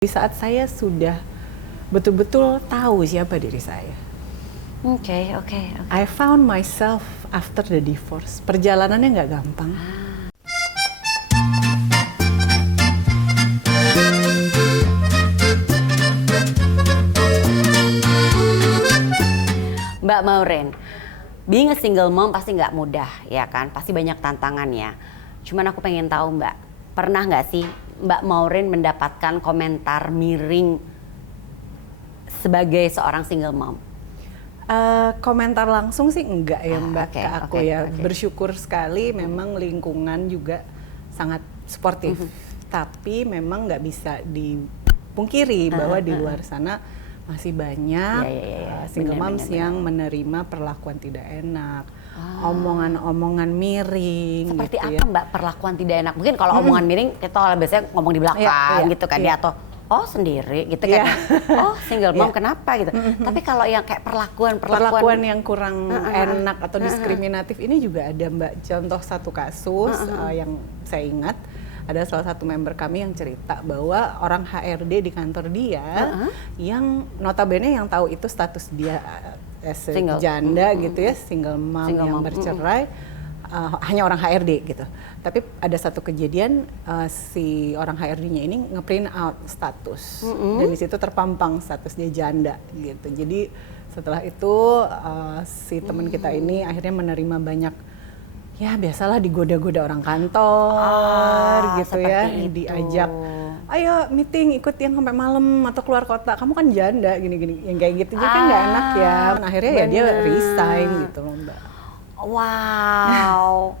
Di saat saya sudah betul-betul tahu siapa diri saya. Oke. I found myself after the divorce. Perjalanannya nggak gampang. Mbak Maureen, being a single mom pasti nggak mudah, ya kan? Pasti banyak tantangannya. Cuman aku pengen tahu Mbak, pernah nggak sih Mbak Maureen mendapatkan komentar miring sebagai seorang single mom? Komentar langsung sih enggak ya Mbak ke aku ya. Okay. Bersyukur sekali memang lingkungan juga sangat suportif. Tapi memang nggak bisa dipungkiri bahwa di luar sana masih banyak single moms yang menerima perlakuan tidak enak, omongan-omongan miring. Seperti gitu apa Mbak perlakuan tidak enak? Mungkin kalau omongan miring kita biasanya ngomong di belakang gitu kan ya, atau oh sendiri gitu kan, oh single mom kenapa gitu. Tapi kalau yang kayak perlakuan yang kurang enak atau diskriminatif ini juga ada Mbak. Contoh satu kasus yang saya ingat, ada salah satu member kami yang cerita bahwa orang HRD di kantor dia yang notabene yang tahu itu status dia janda gitu ya, single mom yang bercerai, hanya orang HRD gitu. Tapi ada satu kejadian si orang HRD-nya ini ngeprint out status dan di situ terpampang status dia janda gitu. Jadi setelah itu si teman kita ini akhirnya menerima banyak, ya biasalah digoda-goda orang kantor gitu ya, diajak ayo meeting ikut yang sampai malam atau keluar kota, kamu kan janda gini-gini, yang kayak gitu juga kan nggak enak ya. Akhirnya ya dia resign gitu loh Mbak. Wow.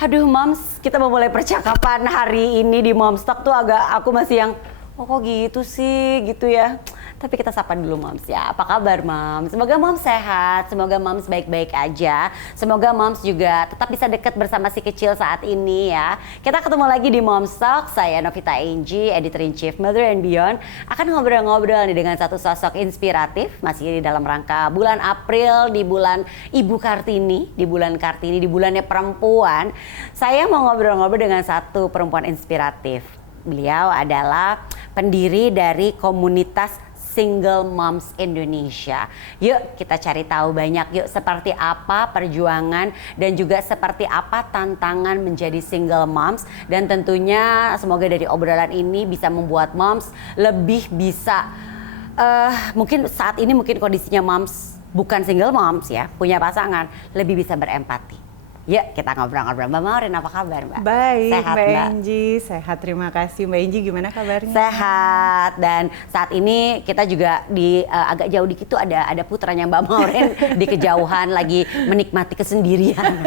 Aduh moms, kita mau mulai percakapan hari ini di Moms Talk tuh aku masih yang kok gitu sih gitu ya. Tapi kita sapa dulu moms ya. Apa kabar moms? Semoga moms sehat, semoga moms baik-baik aja. Semoga moms juga tetap bisa dekat bersama si kecil saat ini ya. Kita ketemu lagi di Moms Talk. Saya Novita Angie, Editor-in-Chief Mother and Beyond. Akan ngobrol-ngobrol nih dengan satu sosok inspiratif. Masih di dalam rangka bulan April, di bulan Ibu Kartini, di bulan Kartini, di bulannya perempuan. Saya mau ngobrol-ngobrol dengan satu perempuan inspiratif. Beliau adalah pendiri dari komunitas Single Moms Indonesia. Yuk kita cari tahu banyak yuk seperti apa perjuangan dan juga seperti apa tantangan menjadi single moms, dan tentunya semoga dari obrolan ini bisa membuat moms lebih bisa mungkin saat ini mungkin kondisinya moms bukan single moms ya, punya pasangan, lebih bisa berempati. Yuk kita ngobrol-ngobrol. Mbak Maureen apa kabar Mbak? Baik Sehat, Mbak Angie, sehat terima kasih. Mbak Angie gimana kabarnya? Sehat, dan saat ini kita juga di agak jauh dikit tuh ada putranya Mbak Maureen di kejauhan lagi menikmati kesendirian.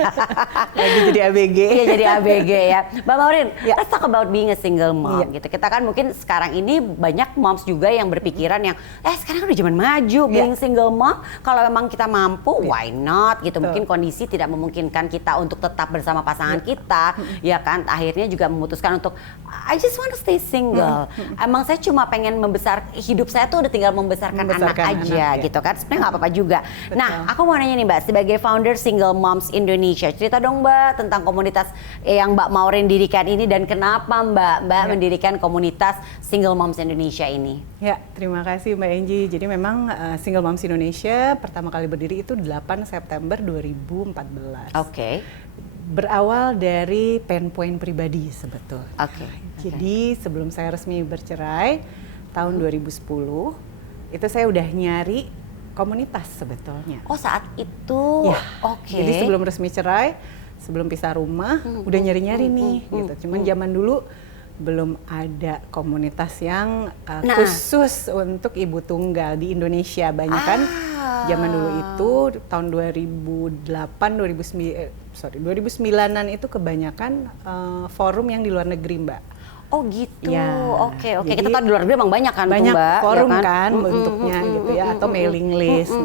Lagi jadi ABG. Iya jadi ABG ya. Mbak Maureen, let's talk about being a single mom gitu. Kita kan mungkin sekarang ini banyak moms juga yang berpikiran yang sekarang udah zaman maju being single mom. Kalau memang kita mampu, why not gitu. Mungkin kondisi tidak memungkinkan kita untuk tetap bersama pasangan kita, ya kan. Akhirnya juga memutuskan untuk I just want to stay single. Emang saya cuma pengen hidup saya tuh udah tinggal membesarkan anak aja gitu kan. Sebenarnya nggak apa-apa juga. Betul. Nah, aku mau nanya nih Mbak, sebagai founder Single Moms Indonesia, cerita dong Mbak tentang komunitas yang Mbak Maureen dirikan ini dan kenapa Mbak mendirikan komunitas Single Moms Indonesia ini. Ya, terima kasih Mbak Angie. Jadi memang Single Moms Indonesia pertama kali berdiri itu 8 September 2014. Oke. Berawal dari pain point pribadi sebetulnya. Oke. Jadi sebelum saya resmi bercerai tahun 2010, itu saya udah nyari komunitas sebetulnya. Oh saat itu? Ya. Oke. Jadi sebelum resmi cerai, sebelum pisah rumah, udah nyari-nyari nih gitu. Cuman zaman dulu belum ada komunitas yang khusus untuk ibu tunggal di Indonesia. Banyak kan zaman dulu itu tahun 2009-an itu kebanyakan forum yang di luar negeri Mbak. Oh gitu, ya, oke. Kita tahu di luar negeri emang banyak kan banyak Mbak, forum ya kan bentuknya gitu ya, atau mailing list.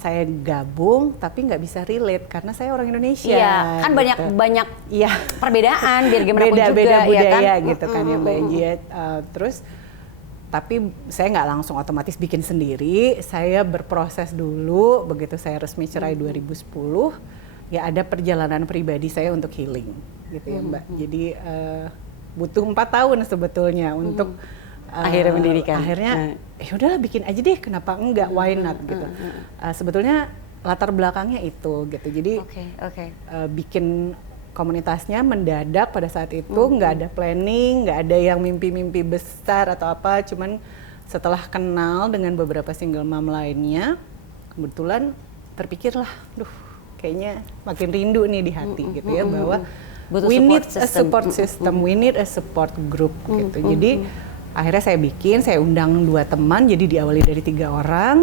Saya gabung tapi nggak bisa relate karena saya orang Indonesia. Iya, kan gitu. banyak perbedaan biar gimana pun juga beda budaya ya kan? gitu kan ya Mbak Angie. Terus tapi saya nggak langsung otomatis bikin sendiri, saya berproses dulu. Begitu saya resmi cerai 2010, ya ada perjalanan pribadi saya untuk healing gitu ya Mbak. Jadi butuh 4 tahun sebetulnya untuk akhirnya mendirikan. Akhirnya ya udahlah bikin aja deh, kenapa enggak, why not gitu. Sebetulnya latar belakangnya itu gitu. Jadi bikin komunitasnya mendadak pada saat itu, nggak ada planning, nggak ada yang mimpi-mimpi besar atau apa, cuman setelah kenal dengan beberapa single mom lainnya, kebetulan terpikirlah, kayaknya makin rindu nih di hati gitu ya, bahwa we need a support system, we need a support group gitu. Jadi akhirnya saya undang 2 teman, jadi diawali dari 3 orang.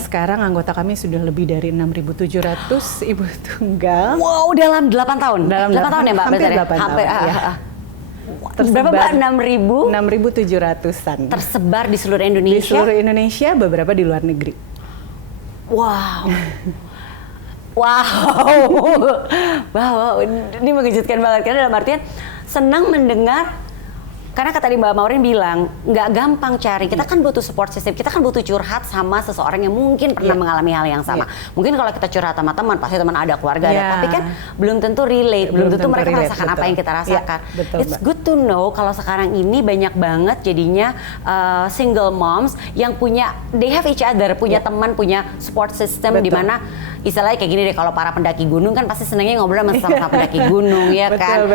Sekarang anggota kami sudah lebih dari 6.700 ibu tunggal. Wow, dalam 8 tahun? Dalam 8 tahun ya Mbak? Hampir 8 tahun. Berapa Mbak? 6.700-an. Tersebar di seluruh Indonesia? Di seluruh Indonesia, beberapa di luar negeri. Wow. Wow, ini mengejutkan banget, karena dalam artian senang mendengar. Karena tadi Mbak Maureen bilang, nggak gampang cari. Kita kan butuh support system, kita kan butuh curhat sama seseorang yang mungkin pernah mengalami hal yang sama. Mungkin kalau kita curhat sama teman, pasti teman ada, keluarga ada. Tapi kan belum tentu relate, belum tentu mereka merasakan apa yang kita rasakan. It's good to know kalau sekarang ini banyak banget jadinya single moms yang punya, they have each other, punya teman, punya support system, di mana istilahnya kayak gini deh, kalau para pendaki gunung kan pasti senangnya ngobrol sama pendaki gunung ya kan.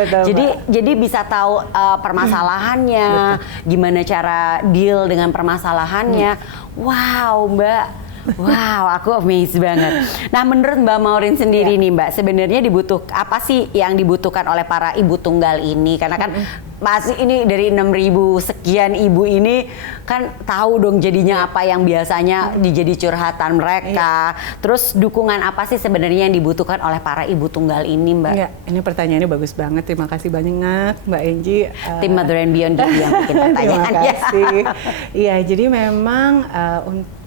Jadi bisa tahu permasalahannya, gimana cara deal dengan permasalahannya. Wow Mbak, wow aku amazed banget. Nah menurut Mbak Maureen sendiri nih Mbak, sebenarnya apa sih yang dibutuhkan oleh para ibu tunggal ini? Karena kan masih ini dari 6.000 sekian ibu ini kan tahu dong jadinya apa yang biasanya dijadi curhatan mereka. Terus dukungan apa sih sebenarnya yang dibutuhkan oleh para ibu tunggal ini Mbak? Ya, ini pertanyaannya bagus banget. Terima kasih banyak Mbak Angie. Tim Mother and Beyond yang bikin pertanyaan. Terima kasih. Iya, jadi memang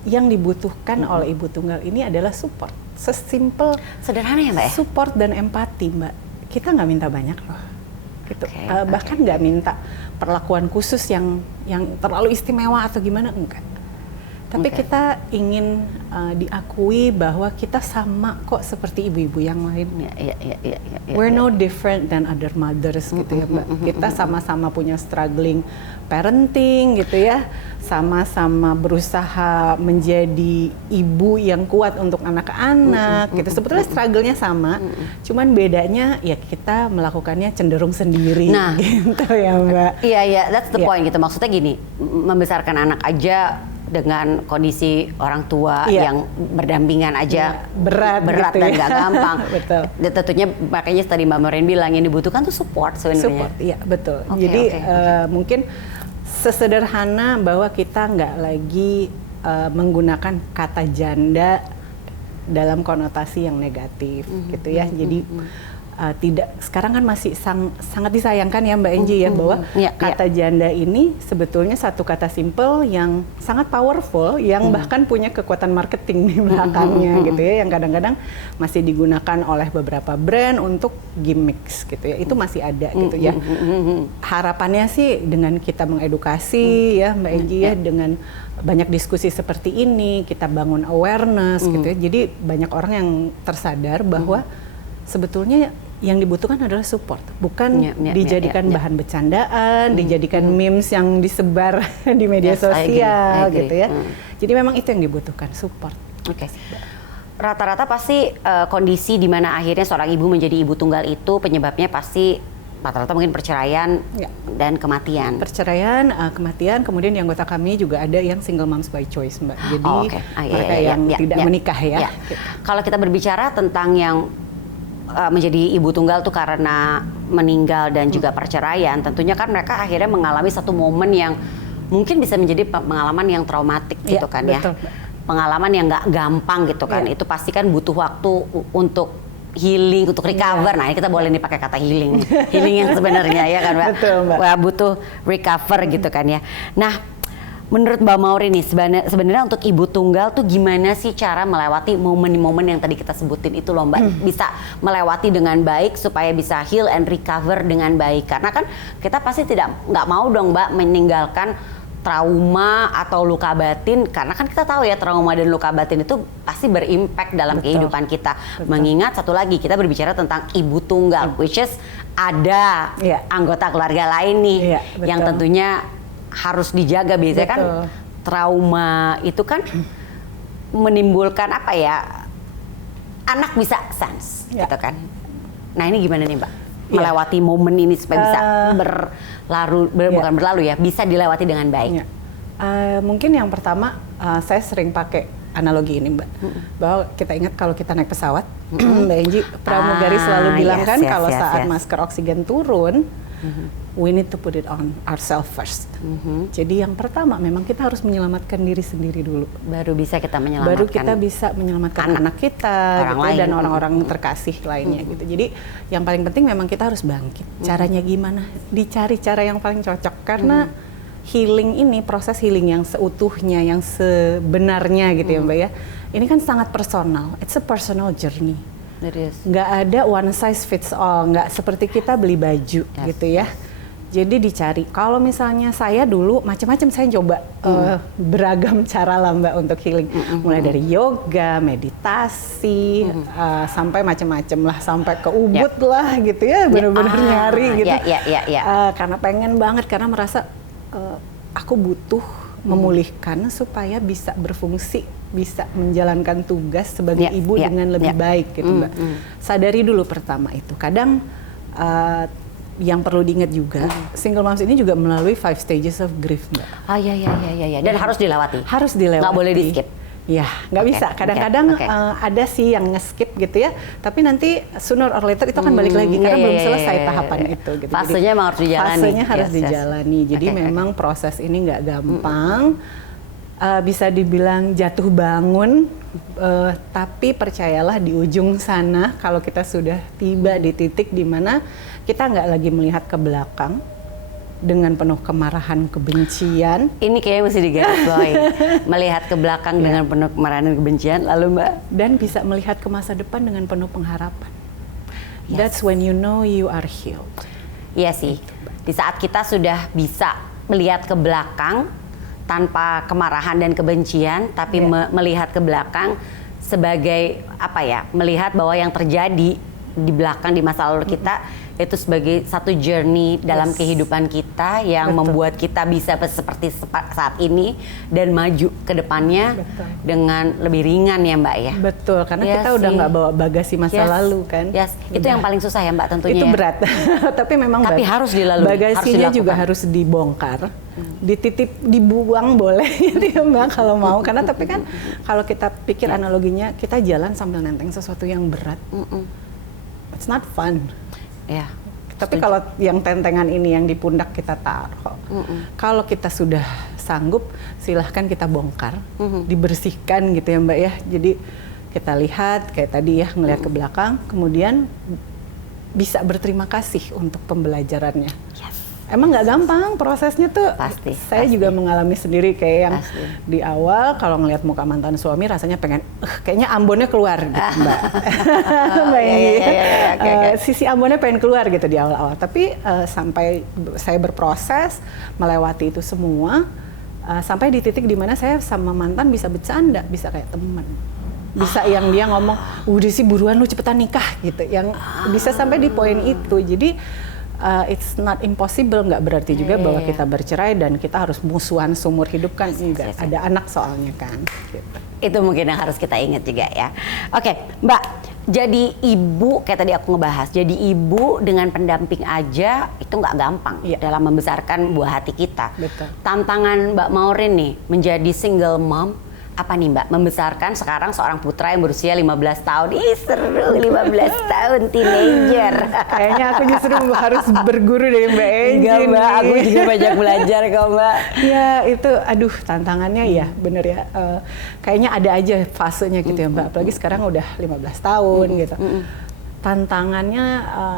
yang dibutuhkan oleh ibu tunggal ini adalah support. Sesimpel, sederhana ya Mbak ya? Support dan empati Mbak. Kita nggak minta banyak loh. Gitu. Bahkan nggak minta perlakuan khusus yang terlalu istimewa atau gimana, enggak. Tapi kita ingin diakui bahwa kita sama kok seperti ibu-ibu yang lain. We're no different than other mothers gitu ya Mbak. Kita sama-sama punya struggling parenting gitu ya, sama-sama berusaha menjadi ibu yang kuat untuk anak-anak gitu. Sebetulnya struggle-nya sama, cuman bedanya ya kita melakukannya cenderung sendiri gitu ya Mbak. Iya, that's the point gitu. Maksudnya gini, membesarkan anak aja dengan kondisi orang tua yang berdampingan aja berat gitu dan nggak gampang. Betul. Dan tentunya makanya tadi Mbak Maureen bilang yang dibutuhkan tuh support sebenarnya. Support, iya betul. Jadi mungkin sesederhana bahwa kita nggak lagi menggunakan kata janda dalam konotasi yang negatif gitu ya. Jadi sekarang kan masih sangat disayangkan ya Mbak Angie ya, bahwa kata janda ini sebetulnya satu kata simple yang sangat powerful, yang bahkan punya kekuatan marketing di belakangnya gitu ya, yang kadang-kadang masih digunakan oleh beberapa brand untuk gimmicks gitu ya, itu masih ada gitu ya. Harapannya sih dengan kita mengedukasi ya Mbak Angie ya, dengan banyak diskusi seperti ini, kita bangun awareness gitu ya, jadi banyak orang yang tersadar bahwa sebetulnya yang dibutuhkan adalah support, bukan dijadikan bahan bercandaan, dijadikan memes yang disebar di media sosial gitu ya. Jadi memang itu yang dibutuhkan, support. Rata-rata pasti kondisi di mana akhirnya seorang ibu menjadi ibu tunggal itu penyebabnya pasti rata-rata mungkin perceraian dan kematian. Perceraian, kematian, kemudian di anggota kami juga ada yang single moms by choice Mbak. Jadi mereka yang tidak menikah ya. Kalau kita berbicara tentang yang menjadi ibu tunggal tuh karena meninggal dan juga perceraian, tentunya kan mereka akhirnya mengalami satu momen yang mungkin bisa menjadi pengalaman yang traumatik gitu kan betul. Ya. Pengalaman yang nggak gampang gitu kan. Itu pasti kan butuh waktu untuk healing, untuk recover. Nah, ini kita boleh nih pakai kata healing. Healing yang sebenarnya ya kan Mbak. Betul, Mbak. Wah, butuh recover gitu kan ya. Nah, menurut Mbak Maureen nih, sebenarnya untuk ibu tunggal tuh gimana sih cara melewati momen-momen yang tadi kita sebutin itu loh Mbak, bisa melewati dengan baik supaya bisa heal and recover dengan baik. Karena kan kita pasti nggak mau dong Mbak meninggalkan trauma atau luka batin, karena kan kita tahu ya trauma dan luka batin itu pasti berimpact dalam kehidupan kita. Mengingat satu lagi, kita berbicara tentang ibu tunggal, which is ada anggota keluarga lain nih yang tentunya harus dijaga. Biasanya kan trauma itu kan menimbulkan apa ya, anak bisa sense gitu kan. Nah ini gimana nih Mbak? Melewati momen ini supaya bisa bukan berlalu ya, bisa dilewati dengan baik. Mungkin yang pertama saya sering pakai analogi ini Mbak, bahwa kita ingat kalau kita naik pesawat, Mbak Enji pramugari selalu bilang kan kalau saat masker oksigen turun, we need to put it on ourselves first. Jadi yang pertama memang kita harus menyelamatkan diri sendiri dulu. Baru bisa kita menyelamatkan. Baru kita bisa menyelamatkan anak kita gitu, dan orang-orang terkasih lainnya gitu. Jadi yang paling penting memang kita harus bangkit. Caranya gimana? Dicari cara yang paling cocok karena healing ini, proses healing yang seutuhnya, yang sebenarnya gitu ya Mbak ya. Ini kan sangat personal. It's a personal journey. Nggak ada one size fits all. Nggak seperti kita beli baju gitu ya. Jadi dicari. Kalau misalnya saya dulu macam-macam saya coba beragam cara lah Mbak untuk healing. Mulai dari yoga, meditasi, sampai macam-macam lah, sampai ke Ubud lah gitu ya, benar-benar nyari gitu. Karena pengen banget, karena merasa aku butuh memulihkan supaya bisa berfungsi, bisa menjalankan tugas sebagai ibu dengan lebih baik gitu Mbak. Sadari dulu pertama itu. Kadang yang perlu diingat juga, single moms ini juga melalui 5 stages of grief Mbak. Iya. Dan harus dilewati. Harus dilewati. Nggak boleh di skip. Ya, nggak bisa. Kadang-kadang ada sih yang nge-skip gitu ya, tapi nanti sooner or later itu akan balik lagi karena belum selesai tahapan itu. Gitu. Fasenya memang harus dijalani. Fasenya harus dijalani. Jadi memang proses ini nggak gampang. Bisa dibilang jatuh bangun, tapi percayalah di ujung sana kalau kita sudah tiba di titik di mana kita nggak lagi melihat ke belakang dengan penuh kemarahan, kebencian. Ini kayaknya mesti digarisbawahi. Melihat ke belakang dengan penuh kemarahan dan kebencian, lalu Mbak? Dan bisa melihat ke masa depan dengan penuh pengharapan. That's when you know you are healed. Iya sih. Di saat kita sudah bisa melihat ke belakang tanpa kemarahan dan kebencian, tapi melihat ke belakang sebagai apa ya? Melihat bahwa yang terjadi di belakang di masa lalu kita itu sebagai satu journey dalam kehidupan kita yang membuat kita bisa seperti saat ini dan maju ke depannya dengan lebih ringan ya Mbak ya. Betul, karena kita udah nggak bawa bagasi masa lalu kan. Itu yang paling susah ya Mbak tentunya. Itu berat, tapi memang harus dilalui. Bagasinya juga harus dibongkar, dititip, dibuang boleh gitu ya Mbak kalau mau. Karena tapi kan kalau kita pikir analoginya, kita jalan sambil nenteng sesuatu yang berat. It's not fun. Ya. Tapi kalau yang tentengan ini yang di pundak kita taruh, kalau kita sudah sanggup, silahkan kita bongkar, dibersihkan gitu ya Mbak ya. Jadi kita lihat kayak tadi ya, ngelihat ke belakang, kemudian bisa berterima kasih untuk pembelajarannya. Emang nggak gampang prosesnya tuh. Saya juga mengalami sendiri kayak yang di awal kalau ngelihat muka mantan suami rasanya pengen, kayaknya Ambonnya keluar gitu Mbak. Sisi Ambonnya pengen keluar gitu di awal-awal. Tapi sampai saya berproses melewati itu semua, sampai di titik dimana saya sama mantan bisa bercanda, bisa kayak teman. Bisa yang dia ngomong, udah sih buruan lu cepetan nikah gitu. Yang bisa sampai di poin itu. Jadi it's not impossible, nggak berarti juga bahwa kita bercerai dan kita harus musuhan seumur hidup kan, enggak. Ada anak soalnya kan. Gitu. Itu mungkin yang harus kita ingat juga ya. Oke, Mbak, jadi ibu kayak tadi aku ngebahas, jadi ibu dengan pendamping aja itu nggak gampang dalam membesarkan buah hati kita. Betul. Tantangan Mbak Maureen nih menjadi single mom, apa nih Mbak? Membesarkan sekarang seorang putra yang berusia 15 tahun. Ih seru, 15 tahun, teenager. Kayaknya aku justru harus berguru dari Mbak Enji. Enggak Mbak, aku juga banyak belajar kok Mbak. Ya itu, aduh tantangannya ya bener ya. Kayaknya ada aja fasenya gitu ya Mbak. Apalagi sekarang udah 15 tahun gitu. Tantangannya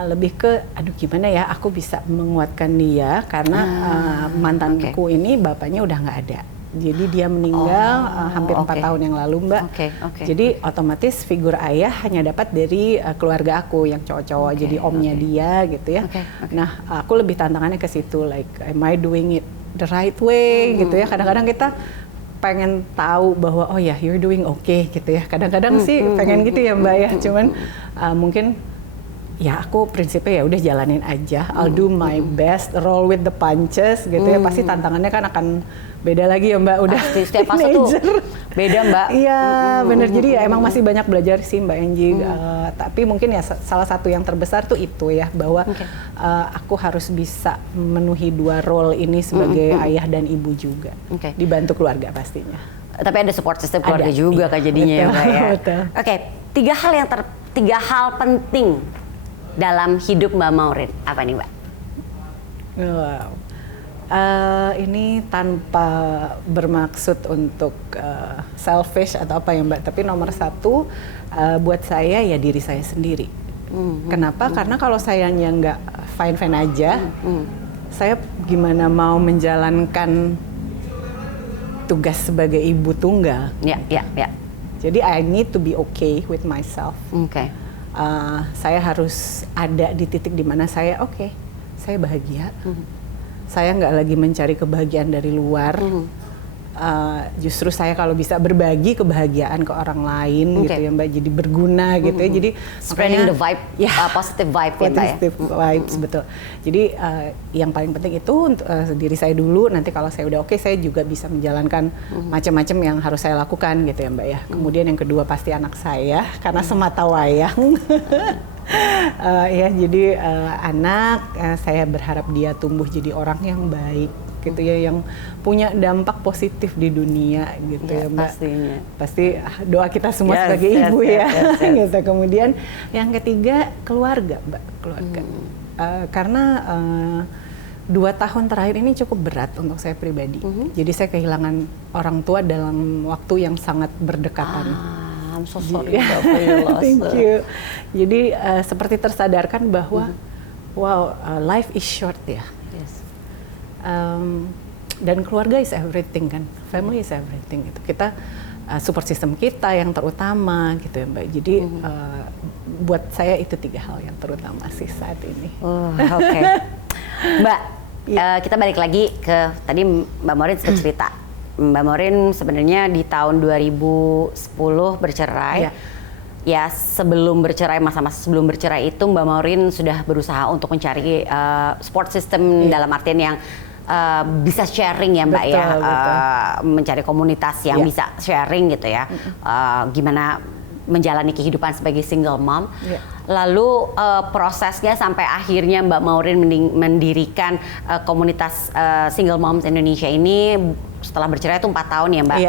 lebih ke, aduh gimana ya aku bisa menguatkan dia. Karena mantanku ini bapaknya udah nggak ada. Jadi dia meninggal hampir 4 tahun yang lalu Mbak. Jadi otomatis figur ayah hanya dapat dari keluarga aku yang cowok-cowok. Jadi omnya dia gitu ya. Nah aku lebih tantangannya ke situ, like am I doing it the right way gitu ya. Kadang-kadang kita pengen tahu bahwa oh ya you're doing okay gitu ya. Kadang-kadang sih pengen gitu ya Mbak ya. Cuman mungkin ya aku prinsipnya ya udah jalanin aja. I'll do my best, roll with the punches gitu ya. Pasti tantangannya kan akan beda lagi ya Mbak. Udah setiap fase tuh beda Mbak. Iya bener. Jadi ya emang masih banyak belajar sih Mbak Angie. Tapi mungkin ya salah satu yang terbesar tuh itu ya bahwa aku harus bisa memenuhi dua role ini sebagai ayah dan ibu juga. Dibantu keluarga pastinya. Tapi ada support system keluarga juga kan jadinya ya Mbak ya. Oke, tiga hal penting dalam hidup Mbak Maureen apa nih Mbak? Wow. Ini tanpa bermaksud untuk selfish atau apa ya Mbak, tapi nomor satu buat saya ya diri saya sendiri. Kenapa? Karena kalau sayanya nggak fine-fine aja, saya gimana mau menjalankan tugas sebagai ibu tunggal. Ya. Jadi I need to be okay with myself. Saya harus ada di titik dimana saya saya bahagia. Saya nggak lagi mencari kebahagiaan dari luar. Justru saya kalau bisa berbagi kebahagiaan ke orang lain gitu ya Mbak, jadi berguna gitu ya. Jadi spreading the vibe, positive vibe ya Mbak ya. Positive vibes betul. Jadi yang paling penting itu untuk diri saya dulu. Nanti kalau saya udah saya juga bisa menjalankan macam-macam yang harus saya lakukan gitu ya Mbak ya. Kemudian yang kedua pasti anak saya karena semata wayang. Ya jadi anak saya berharap dia tumbuh jadi orang yang baik gitu ya, yang punya dampak positif di dunia gitu ya Mbak. Pastinya. Pasti doa kita semua sebagai ibu ya. Gitu. Kemudian yang ketiga keluarga Mbak, keluarga. Karena 2 tahun terakhir ini cukup berat untuk saya pribadi. Jadi saya kehilangan orang tua dalam waktu yang sangat berdekatan. I'm so sorry for your loss. Thank you. Jadi seperti tersadarkan bahwa life is short ya. Yes. Dan keluarga is everything kan, family is everything gitu. Kita support system kita yang terutama gitu ya Mbak. Jadi buat saya itu 3 hal yang terutama sih saat ini. Mbak, kita balik lagi ke tadi Mbak Maureen cerita. Mbak Maureen sebenarnya di tahun 2010 bercerai. Ya sebelum bercerai, masa-masa sebelum bercerai itu Mbak Maureen sudah berusaha untuk mencari support system dalam artian yang bisa sharing ya Mbak betul. Mencari komunitas yang bisa sharing gitu ya. Gimana menjalani kehidupan sebagai single mom. Lalu prosesnya sampai akhirnya Mbak Maureen mendirikan komunitas single moms Indonesia ini setelah bercerai itu 4 tahun ya Mbak.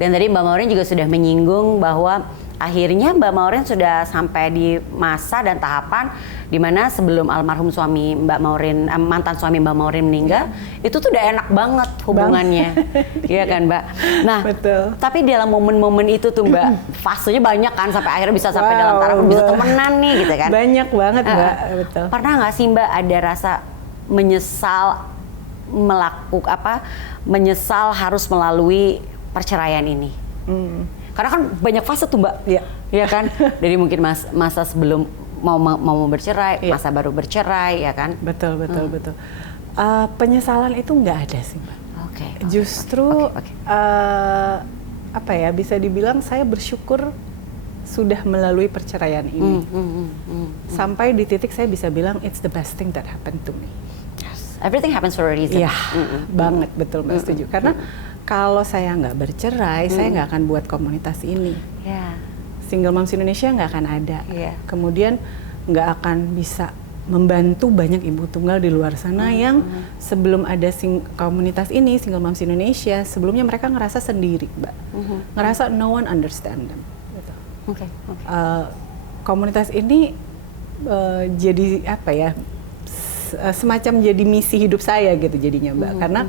Dan tadi Mbak Maureen juga sudah menyinggung bahwa akhirnya Mbak Maureen sudah sampai di masa dan tahapan di mana sebelum almarhum suami Mbak Maureen, mantan suami Mbak Maureen meninggal, itu tuh udah enak banget hubungannya, iya kan Mbak? Nah, betul. Tapi dalam momen-momen itu tuh Mbak, fasenya banyak kan sampai akhirnya bisa sampai dalam taraf bisa temenan nih gitu kan? Banyak banget Mbak, betul. Pernah nggak sih Mbak ada rasa menyesal menyesal harus melalui perceraian ini? Karena kan banyak fase tuh Mbak, ya kan? Dari mungkin masa sebelum mau bercerai, masa baru bercerai, ya kan? Betul. Penyesalan itu nggak ada sih Mbak. Justru bisa dibilang saya bersyukur sudah melalui perceraian ini. Sampai di titik saya bisa bilang it's the best thing that happened to me. Yes. Everything happens for a reason. Iya, banget betul Mbak setuju. Karena kalau saya nggak bercerai, saya nggak akan buat komunitas ini. Single Moms Indonesia nggak akan ada. Kemudian nggak akan bisa membantu banyak ibu tunggal di luar sana yang sebelum ada komunitas ini, Single Moms Indonesia, sebelumnya mereka ngerasa sendiri, Mbak. Ngerasa no one understand them. Gitu. Komunitas ini jadi semacam jadi misi hidup saya gitu jadinya Mbak. Karena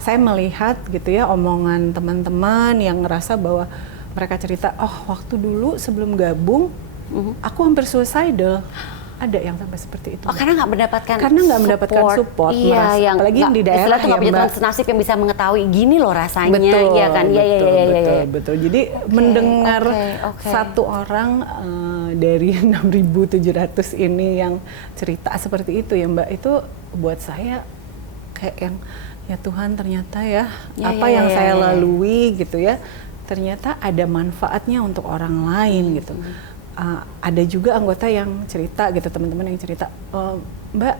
saya melihat gitu ya omongan teman-teman yang ngerasa bahwa mereka cerita, waktu dulu sebelum gabung, aku hampir suicidal. Ada yang sampai seperti itu. Karena nggak mendapatkan support. Iya, apalagi yang di daerah itu nggak punya teman senasib yang bisa mengetahui gini loh rasanya. Betul. Jadi mendengar satu orang dari 6.700 ini yang cerita seperti itu ya Mbak, itu buat saya kayak yang ya Tuhan ternyata ya, Ya, apa ya, yang ya, saya ya. lalui gitu ya, ternyata ada manfaatnya untuk orang lain gitu. Ada juga anggota yang cerita gitu, teman-teman yang cerita, Mbak,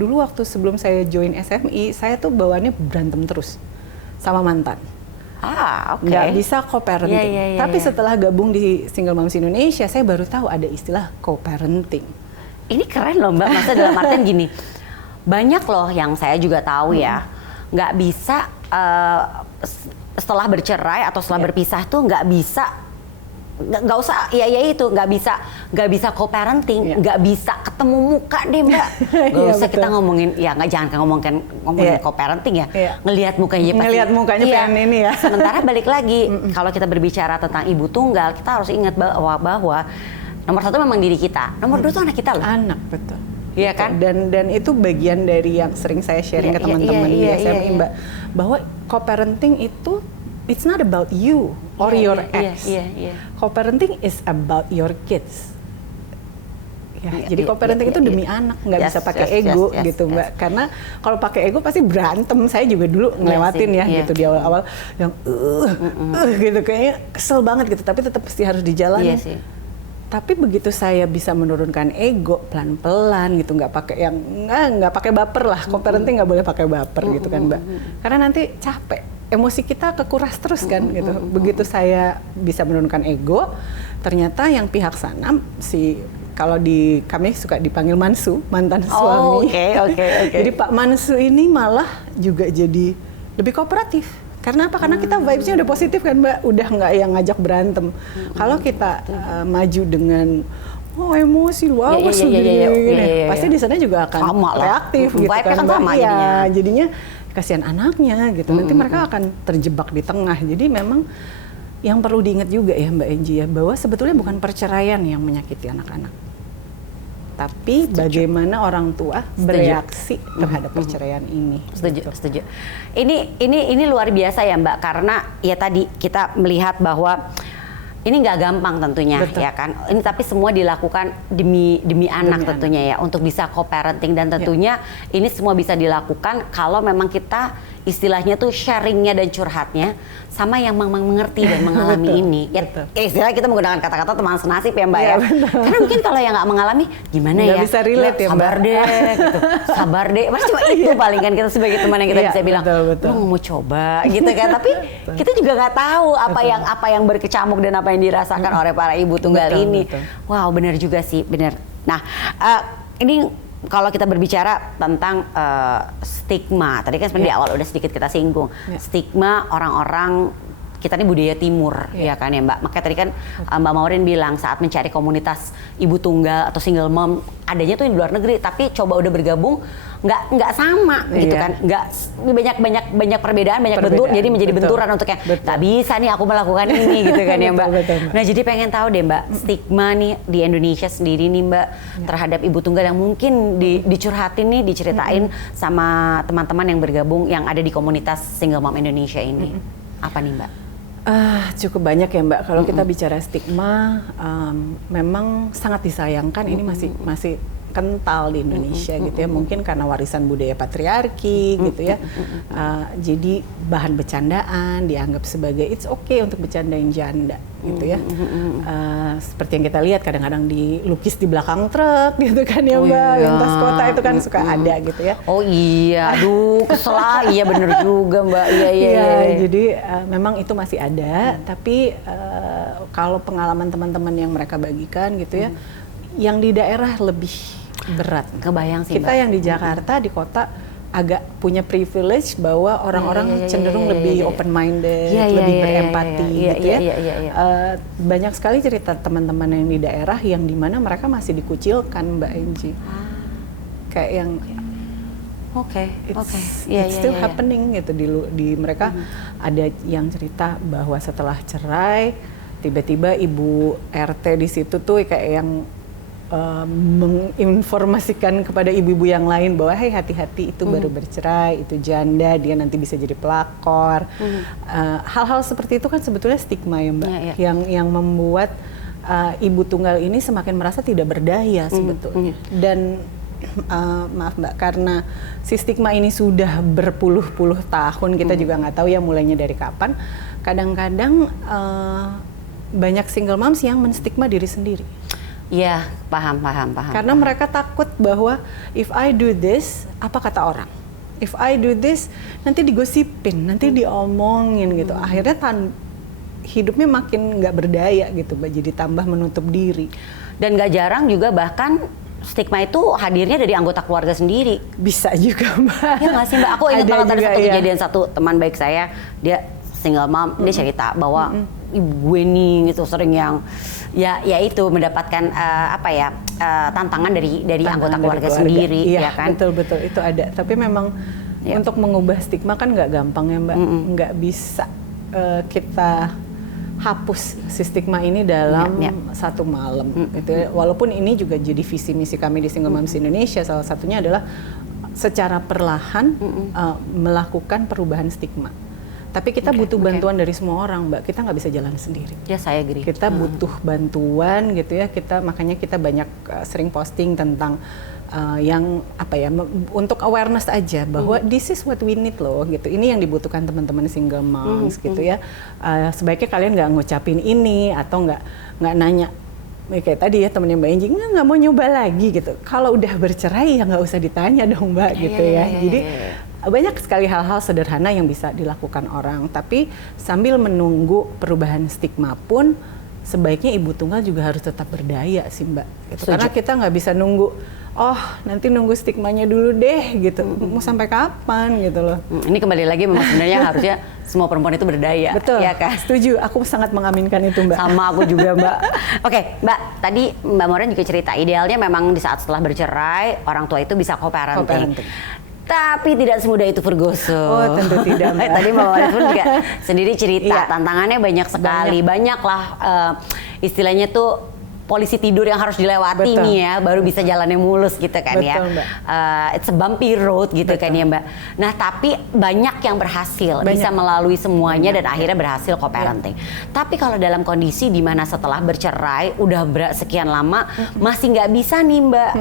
dulu waktu sebelum saya join SMI, saya tuh bawaannya berantem terus sama mantan. Oke. Nggak bisa co-parenting. Tapi setelah gabung di Single Moms Indonesia, saya baru tahu ada istilah co-parenting. Ini keren loh Mbak, maksudnya dalam artian gini, banyak loh yang saya juga tahu ya, nggak bisa setelah bercerai atau setelah berpisah tuh nggak bisa, nggak usah ya itu nggak bisa co-parenting, nggak bisa ketemu muka deh Mbak, nggak usah kita ngomongin ya, nggak, jangan ngomongin co-parenting ya, ngelihat mukanya pasti, ngelihat mukanya pengen ini ya. Sementara balik lagi kalau kita berbicara tentang ibu tunggal, kita harus ingat bahwa nomor satu memang diri kita, nomor dua itu anak kita loh. Anak, betul. Iya kan? Dan itu bagian dari yang sering saya sharing ke teman-teman di SMI, Mbak, bahwa co-parenting itu it's not about you or your ex. Co-parenting is about your kids. Jadi co-parenting itu demi anak, nggak bisa pakai ego gitu, Mbak. Karena kalau pakai ego pasti berantem. Saya juga dulu ngelewatin gitu di awal-awal yang gitu, kayaknya kesel banget gitu. Tapi tetap pasti harus dijalani. Tapi begitu saya bisa menurunkan ego pelan-pelan gitu, nggak pakai yang nggak pakai baper lah. Co-parenting nggak boleh pakai baper gitu kan, Mbak. Karena nanti capek, emosi kita kekuras terus kan gitu. Begitu saya bisa menurunkan ego, ternyata yang pihak sana kalau di kami suka dipanggil Mansu, mantan suami. Jadi Pak Mansu ini malah juga jadi lebih kooperatif. Karena apa? Karena kita vibes-nya udah positif kan, Mbak. Udah nggak yang ngajak berantem. Kalau kita maju dengan emosi lu apa sih gini, pasti di sana juga akan reaktif gitu kan, Mbak. Iya, jadinya kasihan anaknya gitu. Nanti mereka akan terjebak di tengah. Jadi memang yang perlu diingat juga ya Mbak Enji ya, bahwa sebetulnya bukan perceraian yang menyakiti anak-anak, tapi bagaimana orang tua bereaksi terhadap perceraian ini. Setuju. Ini luar biasa ya Mbak, karena ya tadi kita melihat bahwa ini nggak gampang tentunya. Betul. Ya kan. Ini tapi semua dilakukan demi anak tentunya ya, untuk bisa co-parenting, dan tentunya ini semua bisa dilakukan kalau memang kita istilahnya tuh sharingnya dan curhatnya sama yang memang mengerti dan mengalami ini. Ya, istilahnya kita menggunakan kata-kata teman senasib ya Mbak ya. Karena mungkin kalau yang nggak mengalami gimana nggak ya? Bisa relate ya, sabar Mbak. deh gitu. Sabar deh. Mas cuma itu paling kan kita sebagai teman yang kita bisa bilang, lu mau coba gitu kan. Tapi kita juga nggak tahu apa yang berkecamuk dan apa yang dirasakan oleh para ibu tunggal ini. Wow, benar juga sih, benar. Nah, ini kalau kita berbicara tentang stigma, tadi kan sebenarnya di awal udah sedikit kita singgung, stigma orang-orang kita ini budaya timur, ya kan ya Mbak. Makanya tadi kan Mbak Maureen bilang saat mencari komunitas ibu tunggal atau single mom, adanya tuh di luar negeri, tapi coba udah bergabung nggak sama gitu kan, banyak perbedaan, banyak bentur, jadi menjadi benturan untuk yang nggak bisa nih aku melakukan ini gitu kan ya Mbak. Nah jadi pengen tahu deh Mbak, stigma nih di Indonesia sendiri nih Mbak terhadap ibu tunggal yang mungkin dicurhatin nih, diceritain sama teman-teman yang bergabung yang ada di komunitas Single Mom Indonesia ini, apa nih Mbak? Cukup banyak ya Mbak. Kalau kita bicara stigma, memang sangat disayangkan ini masih kental di Indonesia gitu ya. Mungkin karena warisan budaya patriarki gitu ya. Jadi bahan bercandaan dianggap sebagai it's okay untuk bercandain janda gitu ya. Seperti yang kita lihat kadang-kadang dilukis di belakang truk gitu kan ya Mbak. Lintas kota itu kan suka ada gitu ya. Oh iya, aduh kesel. Iya bener juga Mbak. Iya. Jadi memang itu masih ada, tapi kalau pengalaman teman-teman yang mereka bagikan gitu ya, yang di daerah lebih berat. Kebayang sih kita Mbak. yang di Jakarta, di kota agak punya privilege bahwa orang-orang cenderung lebih open minded, lebih berempati gitu ya. Banyak sekali cerita teman-teman yang di daerah yang dimana mereka masih dikucilkan Mbak Enji. Kayak yang it's still happening gitu di mereka. Ada yang cerita bahwa setelah cerai tiba-tiba ibu RT di situ tuh kayak yang menginformasikan kepada ibu-ibu yang lain bahwa hey hati-hati itu baru bercerai, itu janda, dia nanti bisa jadi pelakor. Hal-hal seperti itu kan sebetulnya stigma ya Mbak, yang membuat ibu tunggal ini semakin merasa tidak berdaya sebetulnya. Dan maaf Mbak, karena si stigma ini sudah berpuluh-puluh tahun, kita juga nggak tahu ya mulainya dari kapan. Kadang-kadang banyak single moms yang menstigma diri sendiri. Iya, paham. Karena mereka takut bahwa if I do this, apa kata orang? If I do this, nanti digosipin, nanti diomongin gitu. Akhirnya hidupnya makin nggak berdaya gitu, Mbak. Jadi tambah menutup diri. Dan nggak jarang juga bahkan stigma itu hadirnya dari anggota keluarga sendiri. Bisa juga, Mbak. Ya nggak sih, Mbak? Aku ingat banget ada satu kejadian, satu teman baik saya, dia single mom, dia cerita bahwa ibu gue nih gitu sering yang ya itu mendapatkan tantangan dari anggota keluarga sendiri, iya, ya kan? Betul itu ada. Tapi memang untuk mengubah stigma kan nggak gampang ya, Mbak. Nggak bisa kita hapus si stigma ini dalam satu malam. Gitu. Walaupun ini juga jadi visi misi kami di Single Moms Indonesia, salah satunya adalah secara perlahan melakukan perubahan stigma. Tapi kita butuh bantuan dari semua orang, Mbak. Kita nggak bisa jalan sendiri. Ya, saya agree. Kita butuh bantuan gitu ya. Makanya kita banyak sering posting tentang untuk awareness aja bahwa this is what we need loh gitu. Ini yang dibutuhkan teman-teman single moms gitu ya. Sebaiknya kalian nggak ngucapin ini atau nggak nanya. Kayak tadi ya temennya Mbak Enji, nggak mau nyoba lagi gitu. Kalau udah bercerai ya nggak usah ditanya dong Mbak gitu ya. Jadi banyak sekali hal-hal sederhana yang bisa dilakukan orang, tapi sambil menunggu perubahan stigma pun sebaiknya ibu tunggal juga harus tetap berdaya sih Mbak. Gitu. Karena kita nggak bisa nunggu, nanti nunggu stigmanya dulu deh gitu. Mau sampai kapan gitu loh. Ini kembali lagi memang sebenarnya harusnya semua perempuan itu berdaya. Betul, ya kan? Setuju, aku sangat mengaminkan itu Mbak. Sama aku juga Mbak. Oke, Mbak, tadi Mbak Maureen juga cerita, idealnya memang di saat setelah bercerai, orang tua itu bisa co-parenting. Tapi tidak semudah itu Virgoso. Oh tentu tidak Mbak. Tadi Mbak Maureen pun juga sendiri cerita, tantangannya banyak sekali. Banyaklah istilahnya tuh polisi tidur yang harus dilewati nih ya, baru bisa jalannya mulus gitu kan. Betul, Mbak. It's a bumpy road gitu kan ya Mbak. Nah tapi banyak yang berhasil, bisa melalui semuanya dan akhirnya berhasil co-parenting. Tapi kalau dalam kondisi dimana setelah bercerai, udah sekian lama, masih nggak bisa nih Mbak,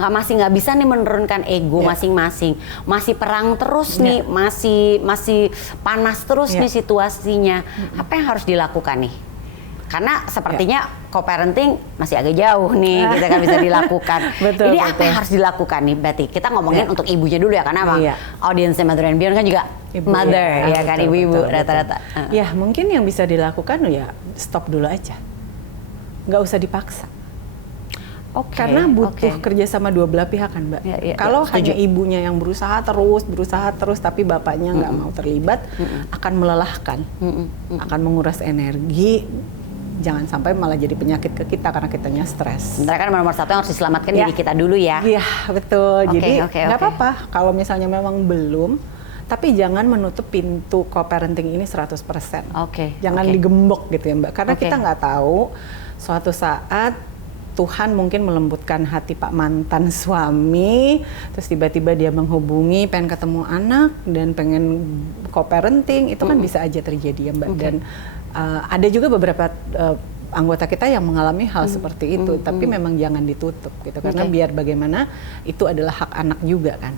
nggak bisa nih menurunkan ego masing-masing. Masih perang terus nih, masih panas terus nih situasinya. Apa yang harus dilakukan nih? Karena sepertinya co-parenting masih agak jauh nih, kita kan bisa dilakukan. Betul, Ini apa yang harus dilakukan nih? Berarti kita ngomongin untuk ibunya dulu ya, karena emang audiensnya Mother and Beyond kan juga mother ya kan, ibu-ibu rata-rata. Ya mungkin yang bisa dilakukan ya stop dulu aja, nggak usah dipaksa. Karena butuh kerjasama dua belah pihak kan Mbak. Kalau hanya ibunya yang berusaha terus, tapi bapaknya nggak mau terlibat, akan melelahkan, akan menguras energi. Jangan sampai malah jadi penyakit ke kita karena kitanya stres. Sebenarnya kan nomor satu yang harus diselamatkan diri kita dulu ya. Iya betul. Jadi nggak apa-apa kalau misalnya memang belum, tapi jangan menutup pintu co-parenting ini 100%. Jangan digembok gitu ya Mbak. Karena kita nggak tahu suatu saat Tuhan mungkin melembutkan hati Pak mantan suami, terus tiba-tiba dia menghubungi, pengen ketemu anak dan pengen co-parenting, itu kan bisa aja terjadi ya Mbak. Dan ada juga beberapa anggota kita yang mengalami hal seperti itu, tapi memang jangan ditutup gitu, karena biar bagaimana itu adalah hak anak juga kan.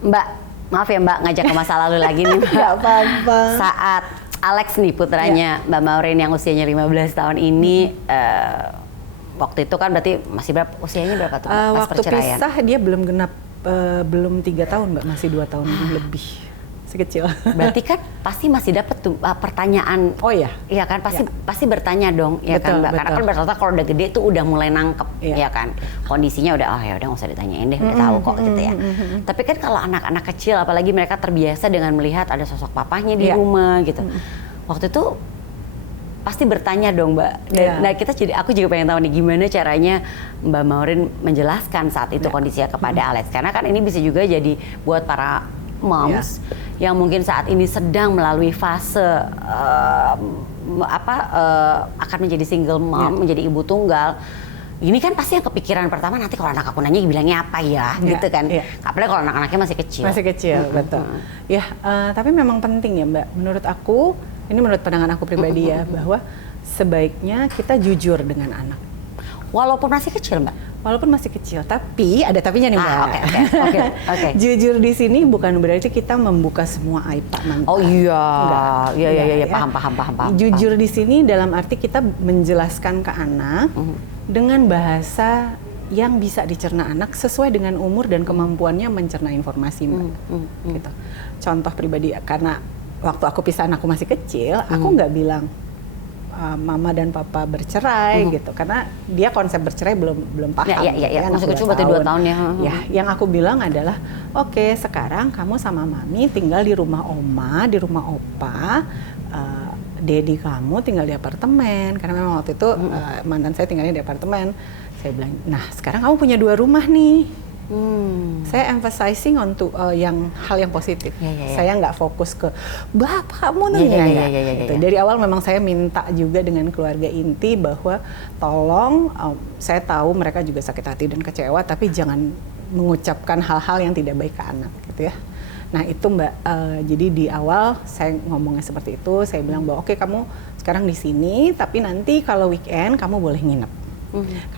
Mbak, maaf ya Mbak ngajak ke masa lalu lagi nih Mbak. Gak apa-apa. Saat Alex nih putranya Mbak Maureen yang usianya 15 tahun ini, waktu itu kan berarti masih usianya berapa tuh pas waktu perceraian? Pisah dia belum genap, belum 3 tahun Mbak, masih 2 tahun lebih. Kecil. Berarti kan pasti masih dapat tuh pertanyaan. Iya kan, pasti bertanya dong, ya kan Mbak. Karena kan berarti kalau udah gede tuh udah mulai nangkep, ya kan. Kondisinya udah ya udah nggak usah ditanyain deh, udah tahu kok gitu ya. Tapi kan kalau anak-anak kecil, apalagi mereka terbiasa dengan melihat ada sosok papahnya di rumah gitu. Waktu itu pasti bertanya dong Mbak. Nah aku juga pengen tahu nih gimana caranya Mbak Maureen menjelaskan saat itu kondisinya kepada Alex. Karena kan ini bisa juga jadi buat para moms yang mungkin saat ini sedang melalui fase akan menjadi single mom, menjadi ibu tunggal. Ini kan pasti yang kepikiran pertama, nanti kalau anak aku nanya bilangnya apa ya, gitu kan. Apalagi kalau anak-anaknya masih kecil. Masih kecil, betul. Tapi memang penting ya Mbak, menurut aku, ini menurut pandangan aku pribadi ya, bahwa sebaiknya kita jujur dengan anak. Walaupun masih kecil Mbak? Walaupun masih kecil, tapi ada tapinya nih Mbak. Oke. Jujur di sini bukan berarti kita membuka semua aib Pak mantan. Oh iya. Enggak. Iya, paham. Jujur di sini dalam arti kita menjelaskan ke anak dengan bahasa yang bisa dicerna anak sesuai dengan umur dan kemampuannya mencerna informasi Mbak. Gitu. Contoh pribadi, karena waktu aku pisah anakku masih kecil, aku nggak bilang mama dan papa bercerai gitu, karena dia konsep bercerai belum paham. Iya. Masih kecil berarti 2 tahun ya. Ya, yang aku bilang adalah, oke, sekarang kamu sama mami tinggal di rumah oma, di rumah opa, daddy kamu tinggal di apartemen, karena memang waktu itu mantan saya tinggalnya di apartemen. Saya bilang, nah sekarang kamu punya 2 rumah nih. Saya emphasizing untuk hal yang positif. Saya nggak fokus ke bapak kamu nih. Gitu. Dari awal memang saya minta juga dengan keluarga inti bahwa tolong, saya tahu mereka juga sakit hati dan kecewa, tapi jangan mengucapkan hal-hal yang tidak baik ke anak, gitu ya. Nah itu Mbak, jadi di awal saya ngomongnya seperti itu. Saya bilang bahwa oke, kamu sekarang di sini, tapi nanti kalau weekend kamu boleh nginep.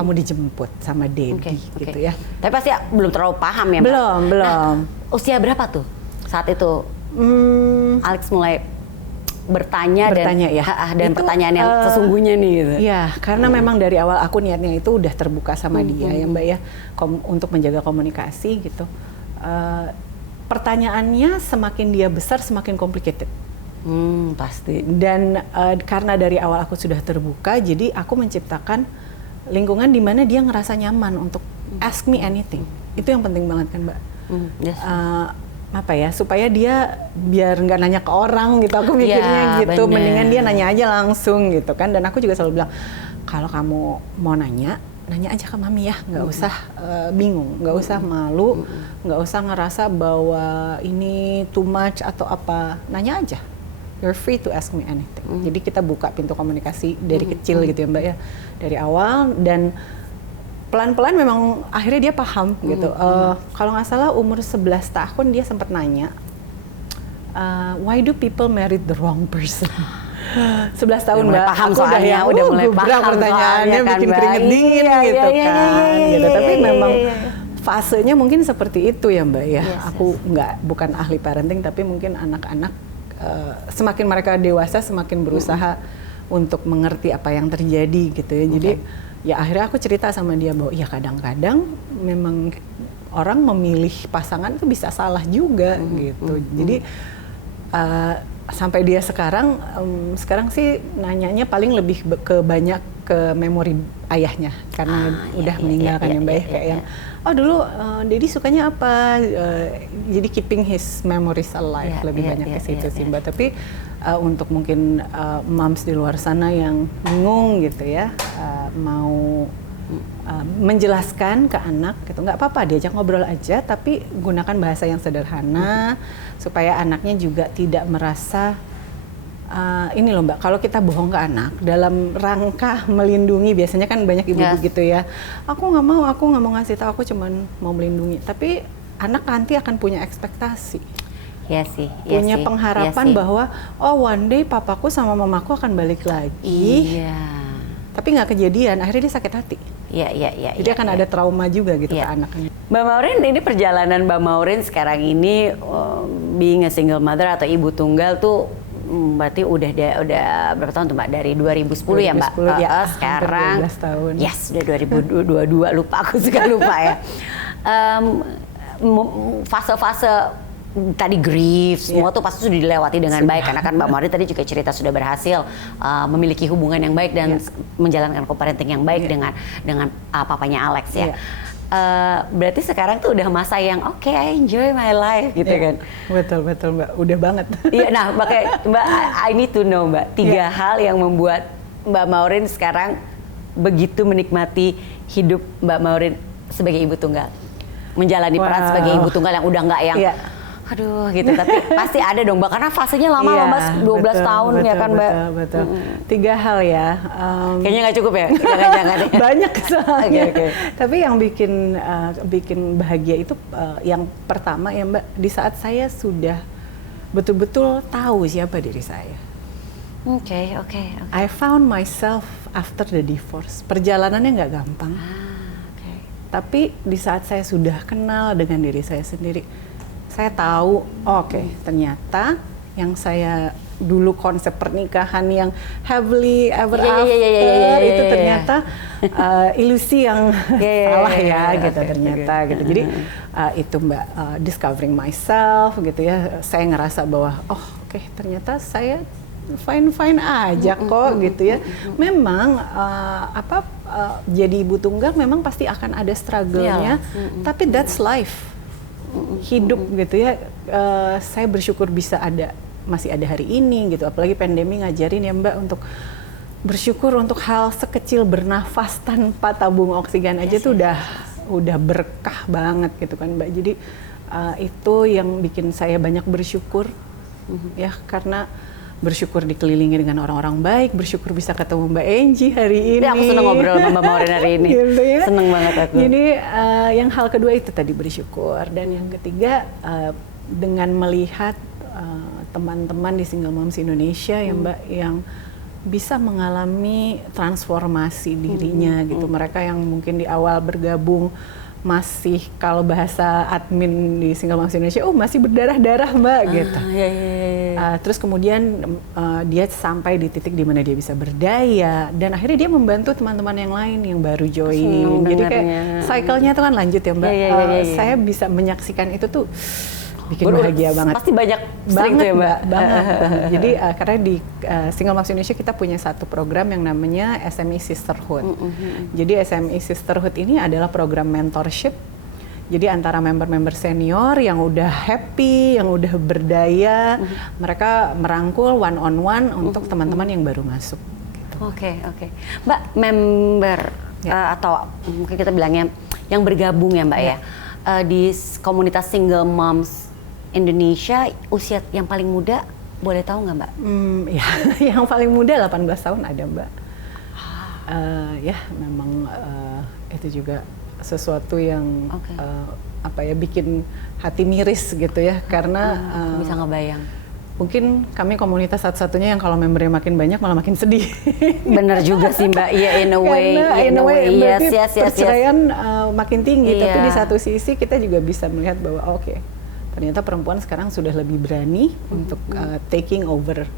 Kamu dijemput sama Dedi gitu ya. Tapi pasti belum terlalu paham ya Mbak? Belum. Nah, usia berapa tuh saat itu Alex mulai bertanya dan pertanyaan yang sesungguhnya nih gitu? Iya, karena memang dari awal aku niatnya itu udah terbuka sama dia ya Mbak ya, untuk menjaga komunikasi gitu. Pertanyaannya semakin dia besar semakin complicated. Pasti. Dan karena dari awal aku sudah terbuka, jadi aku menciptakan lingkungan di mana dia ngerasa nyaman untuk ask me anything. Itu yang penting banget kan Mbak. Supaya dia biar nggak nanya ke orang gitu. Aku mikirnya gitu, bener. Mendingan dia nanya aja langsung gitu kan. Dan aku juga selalu bilang, kalau kamu mau nanya aja ke mami ya, nggak usah bingung, nggak usah malu, nggak usah ngerasa bahwa ini too much atau apa, nanya aja. You're free to ask me anything. Jadi kita buka pintu komunikasi dari kecil gitu ya Mbak ya, dari awal, dan pelan-pelan memang akhirnya dia paham gitu. Kalau nggak salah umur 11 tahun dia sempat nanya, why do people marry the wrong person? 11 tahun Mbak, paham aku soalnya, udah mulai paham pertanyaannya kan, bikin keringet dingin gitu kan. Gitu. Tapi memang fasenya mungkin seperti itu ya Mbak ya. Aku bukan ahli parenting, tapi mungkin anak-anak semakin mereka dewasa semakin berusaha untuk mengerti apa yang terjadi gitu ya. Jadi ya akhirnya aku cerita sama dia bahwa ya kadang-kadang memang orang memilih pasangan itu bisa salah juga gitu. Jadi sampai dia sekarang sih nanyanya paling lebih banyak ke memori ayahnya karena udah meninggal kan ya Mbak ya, kayak yang dulu Dedi sukanya apa, jadi keeping his memories alive, lebih banyak ke situ sih Mbak. Tapi untuk mungkin moms di luar sana yang bingung gitu ya, mau menjelaskan ke anak gitu, nggak apa-apa, diajak ngobrol aja, tapi gunakan bahasa yang sederhana supaya anaknya juga tidak merasa ini loh Mbak, kalau kita bohong ke anak dalam rangka melindungi, biasanya kan banyak ibu-ibu gitu ya, aku nggak mau ngasih tahu, aku cuman mau melindungi, tapi anak nanti akan punya ekspektasi. Punya pengharapan bahwa one day papaku sama mamaku akan balik lagi. Tapi nggak kejadian, akhirnya dia sakit hati. Jadi akan ada trauma juga gitu ke anaknya. Mbak Maureen, ini perjalanan Mbak Maureen sekarang ini being a single mother atau ibu tunggal tuh berarti udah berapa tahun tuh Mbak? Dari 2010 ya Mbak? Sekarang 12 tahun. Yes, udah 2022, lupa, aku juga lupa ya. Fase-fase tadi grief, semua tuh pasti sudah dilewati dengan baik, karena kan Mbak Maureen tadi juga cerita sudah berhasil memiliki hubungan yang baik dan menjalankan co-parenting yang baik dengan papanya Alex ya. Berarti sekarang tuh udah masa yang I enjoy my life gitu kan. Betul Mbak, udah banget. Iya, nah makanya Mbak, I need to know Mbak, 3 hal yang membuat Mbak Maureen sekarang begitu menikmati hidup Mbak Maureen sebagai ibu tunggal, menjalani peran sebagai ibu tunggal yang udah nggak yang aduh gitu, tapi pasti ada dong Mbak, karena fasenya lama loh Mbak, 12 tahun ya kan Mbak. Betul. 3 hal ya. Kayaknya nggak cukup ya? Jangan-jangan. Banyak soalnya. Tapi yang bikin bahagia itu yang pertama ya Mbak, di saat saya sudah betul-betul tahu siapa diri saya. Oke. I found myself after the divorce. Perjalanannya nggak gampang. Tapi di saat saya sudah kenal dengan diri saya sendiri, saya tahu, oke, ternyata yang saya dulu konsep pernikahan yang happily ever after itu ternyata ilusi yang salah ya gitu ternyata gitu. Jadi itu Mbak, discovering myself gitu ya. Saya ngerasa bahwa oke, ternyata saya fine aja kok gitu ya. Memang jadi ibu tunggal memang pasti akan ada struggle-nya, tapi that's life. Hidup gitu ya. Saya bersyukur bisa masih ada hari ini gitu. Apalagi pandemi ngajarin ya Mbak untuk bersyukur untuk hal sekecil bernafas tanpa tabung oksigen aja tuh udah berkah banget gitu kan Mbak. Jadi itu yang bikin saya banyak bersyukur ya, karena bersyukur dikelilingi dengan orang-orang baik, bersyukur bisa ketemu Mbak Angie hari ini. Aku seneng ngobrol sama Mbak Maureen hari ini. Gitu ya. Seneng banget aku. Jadi yang hal kedua itu tadi bersyukur, dan yang ketiga dengan melihat teman-teman di Single Moms Indonesia ya Mbak, yang bisa mengalami transformasi dirinya gitu. Mereka yang mungkin di awal bergabung masih, kalau bahasa admin di Single Moms Indonesia, masih berdarah-darah Mbak gitu. Terus kemudian dia sampai di titik di mana dia bisa berdaya, dan akhirnya dia membantu teman-teman yang lain yang baru join. Jadi kayak cycle-nya itu kan lanjut ya Mbak. Saya bisa menyaksikan itu tuh bikin bahagia banget. Pasti banyak banget ya Mbak. Banget. Jadi karena di Single Moms Indonesia kita punya satu program yang namanya SME Sisterhood. Jadi SME Sisterhood ini adalah program mentorship. Jadi antara member-member senior yang udah happy, yang udah berdaya, mereka merangkul one on one untuk teman-teman yang baru masuk. Oke. Mbak, member atau mungkin kita bilangnya yang bergabung ya Mbak ya, di komunitas Single Moms Indonesia, usia yang paling muda boleh tahu nggak Mbak? Ya, yang paling muda 18 tahun ada Mbak. Ya memang itu juga sesuatu yang bikin hati miris gitu ya, karena bisa ngebayang. Mungkin kami komunitas satu-satunya yang kalau membernya makin banyak malah makin sedih. Bener juga sih Mbak, iya in a way. Yes. Perceraian makin tinggi, tapi di satu sisi kita juga bisa melihat bahwa ternyata perempuan sekarang sudah lebih berani untuk taking over